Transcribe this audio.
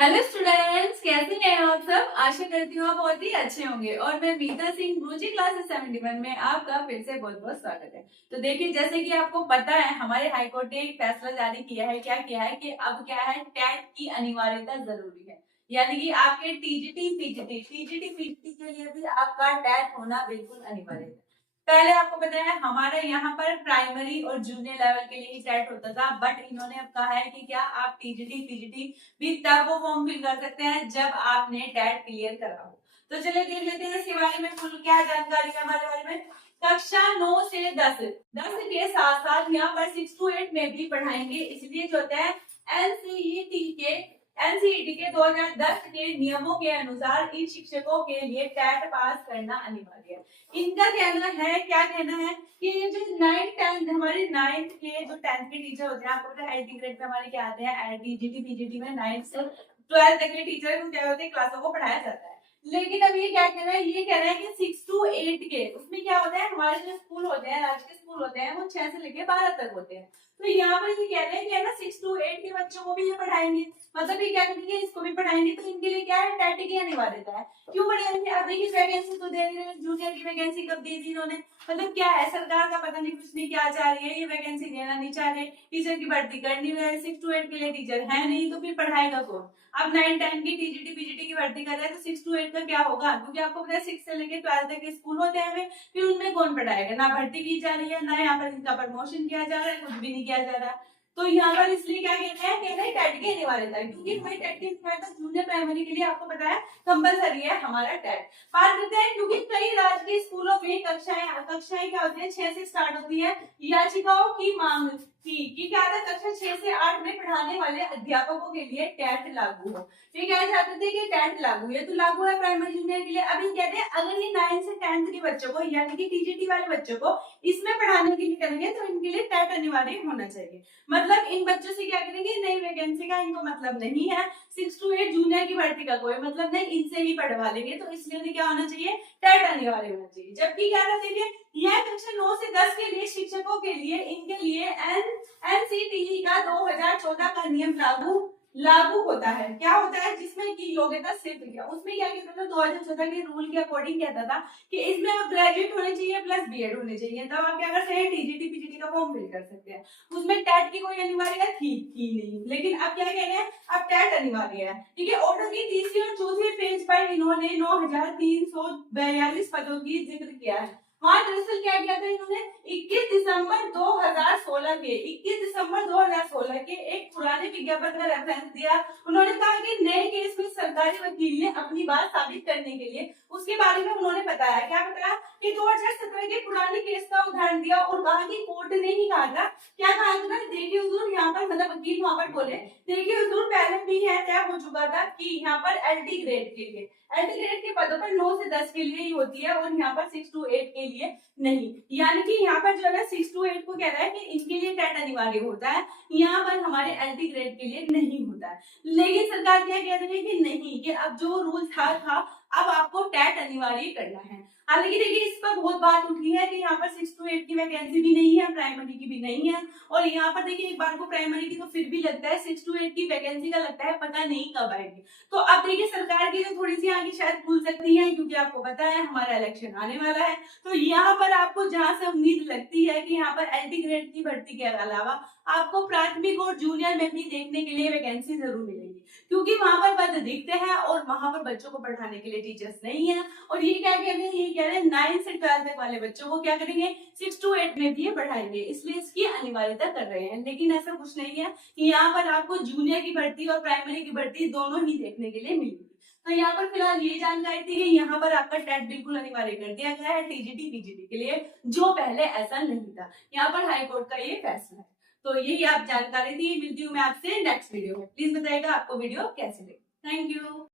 Hello students, कैसे हैं आप सब। आशा करती हूँ आप बहुत ही अच्छे होंगे। और मैं मीता सिंह गुरुजी क्लासेस 71 में आपका फिर से बहुत बहुत स्वागत है। तो देखिए, जैसे कि आपको पता है, हमारे हाईकोर्ट ने एक फैसला जारी किया है। क्या किया है कि अब क्या है, टेट की अनिवार्यता जरूरी है। यानी कि आपके टीजीटी के लिए भी आपका टेट होना बिल्कुल अनिवार्य है। पहले आपको पता है, हमारे यहाँ पर प्राइमरी और जूनियर लेवल के लिए ही टेट होता था, बट इन्होंने अब कहा है कि क्या आप टीजीटी पीजीटी भी तब वो फॉर्म फिल कर सकते हैं जब आपने टेट क्लियर करा हो। तो चलिए देख लेते हैं इसके बारे में फुल क्या जानकारी है हमारे बारे में। कक्षा 9 से 10 के साथ साथ यहाँ पर 6 to 8 में भी पढ़ाएंगे, इसलिए जो होता है एनसीईटी के 2010 के नियमों के अनुसार इन शिक्षकों के लिए टेट पास करना अनिवार्य है। इनका कहना है, क्या कहना है कि ये जो 9th 10th हमारे 9th के जो 10th के टीचर होते हैं, आपको पता है एलटी ग्रेड पे हमारे क्या आते हैं, टीजीटी पीजीटी में 9th से 12th तक के टीचर को क्या होते हैं, क्लासों को पढ़ाया जाता है। लेकिन अब ये क्या कह रहा है, ये कह रहा है कि 6 to 8 के उसमें क्या होता है, हमारे जो स्कूल होते हैं, राज्य के स्कूल होते हैं, वो 6 से लेके 12 तक होते हैं। तो यहाँ पर ये कह रहे हैं कि है ना, 6 to 8 के बच्चों को भी ये पढ़ाएंगे, मतलब ये क्या करेंगे, इसको भी पढ़ाएंगे। तो इनके लिए क्या है, टेट की अनिवार्यता है। क्यों पढ़ाएंगे, अब देखिए वैकेंसी तो दे रही है, जूनियर की वैकेंसी कब दी थी इन्होंने, मतलब क्या है, सरकार का पता नहीं कुछ नहीं क्या चाह रही है, ये वैकेंसी देना नहीं चाह रहे, टीचर की भर्ती करनी है। 6 to 8 के लिए टीचर है नहीं, तो फिर पढ़ाएगा कौन। अब 9-10 की टीजीटी पीजीटी की भर्ती कर रहे हैं, तो 6 to 8 का क्या होगा, क्योंकि आपको पता है 6 से लेके 12 तक के स्कूल होते हैं, फिर उनमें कौन पढ़ाएगा। ना भर्ती की जा रही है, ना यहाँ पर इनका प्रमोशन किया जा रहा है, कुछ भी नहीं किया जा रहा। तो यहाँ पर इसलिए क्या कहते हैं, कहते हैं टेट की अनिवार्यता है, क्योंकि भाई टेट की अनिवार्यता जूनियर प्राइमरी के लिए आपको पता है कंपलसरी है हमारा टेट। बात करते हैं, क्योंकि कई राज्य के स्कूलों में कक्षाएं क्या होती है, 6 से स्टार्ट होती है। याचिकाओं की मांग थी कि क्या था, कक्षा 6 से 8 में पढ़ाने वाले अध्यापकों के लिए टेट लागू हो। ये क्या चाहते थे कि टेट लागू है, तो लागू है प्राइमरी जूनियर के लिए। अभी कहते हैं अगर ये 9 से 10th के बच्चों को, यानी कि टीजीटी वाले बच्चों को इसमें पढ़ाने के लिए करेंगे, तो इनके लिए टेट अनिवार्य होना चाहिए। मतलब इन बच्चों से क्या करेंगे, नई वैकेंसी का इनको मतलब नहीं है, 6 to 8 जूनियर की भर्ती का कोई मतलब नहीं, इनसे ही पढ़वा लेंगे। तो इसलिए क्या होना चाहिए, टेट अनिवार्य होना चाहिए। जबकि क्या था, देखिए यह कक्षा 9 से 10 के लिए शिक्षकों के लिए, इनके लिए एनसीटीई का 2014 का नियम लागू होता है। क्या होता है, जिसमें की योग्यता सिद्ध किया, उसमें क्या कहता था, 2014 के रूल के अकॉर्डिंग कहता था कि इसमें आप ग्रेजुएट होने चाहिए प्लस बीएड होने चाहिए, तब आप क्या कर सकते हैं, टीजीटी पीजीटी का फॉर्म फिल कर सकते हैं। उसमें टेट की कोई अनिवार्यता थी ही नहीं। लेकिन अब क्या कह रहे हैं, अब टेट अनिवार्य है। ठीक है, ऑर्डर की तीसरी और चौथी पेज पर इन्होंने 9342 पदों की जिक्र किया है। वहां दरअसल क्या किया था इन्होंने, 21 दिसंबर 2016 के एक पुराने विज्ञापन का रेफरेंस दिया। उन्होंने कहा कि नए केस में सरकारी वकील ने अपनी बात साबित करने के लिए उसके बारे में उन्होंने बताया। क्या बताया कि 2017 के पुराने केस का उदाहरण दिया और कहा कि कोर्ट ने ही कहा था, क्या कहा था, देखिए हुजूर, यहाँ पर मतलब वकील वहां पर बोले, देखिए हुजूर, पहले भी है तय हो चुका था कि यहाँ पर एलटी ग्रेड के लिए, एलटी ग्रेड के पदों पर 9 से 10 के लिए ही होती है, और यहाँ पर 6 to 8 के लिए नहीं। यानी कि यहाँ पर जो है 6 to 8 को कह रहा है कि इनके लिए टेट अनिवार्य होता है, यहाँ पर हमारे एलटी ग्रेड के लिए नहीं होता है। लेकिन सरकार क्या कह रही है कि नहीं, कि अब जो रूल था अब आपको टेट अनिवार्य करना है। हालांकि देखिए, इस पर बहुत बात उठी है कि यहाँ पर 6 to 8 की वैकेंसी भी नहीं है, प्राइमरी की भी नहीं है। और यहाँ पर देखिए, एक बार को प्राइमरी की तो फिर भी लगता है, 6 to 8 की वैकेंसी का लगता है पता नहीं कब आएगी। तो अब देखिए, सरकार की जो थोड़ी सी आगे शायद खुल सकती है, क्योंकि आपको पता है हमारा इलेक्शन आने वाला है। तो यहाँ पर आपको जहां से उम्मीद लगती है कि यहाँ पर एलटी ग्रेड की भर्ती के अलावा आपको प्राथमिक और जूनियर में भी देखने के लिए वैकेंसी जरूर मिलेगी, क्योंकि वहां पर पद दिखते हैं और वहां पर बच्चों को पढ़ाने के लिए टीचर्स नहीं है। और ये क्या कह रहे हैं, ये कह रहे हैं 9 से 12 तक वाले बच्चों को क्या करेंगे, 6 to 8 में भी ये पढ़ाएंगे, इसलिए इसकी अनिवार्यता कर रहे हैं। लेकिन ऐसा कुछ नहीं है कि यहाँ पर आपको जूनियर की भर्ती और प्राइमरी की भर्ती दोनों ही देखने के लिए मिलेगी। तो यहाँ पर फिलहाल ये जानकारी थी कि यहाँ पर आपका टेट बिल्कुल अनिवार्य कर दिया गया है टीजीटी पीजीटी के लिए, जो पहले ऐसा नहीं था। यहाँ पर हाईकोर्ट का ये फैसला है। तो यही आप जानकारी थी। मिलती हूँ मैं आपसे नेक्स्ट वीडियो में। प्लीज बताइएगा आपको वीडियो कैसे लगी। Thank you.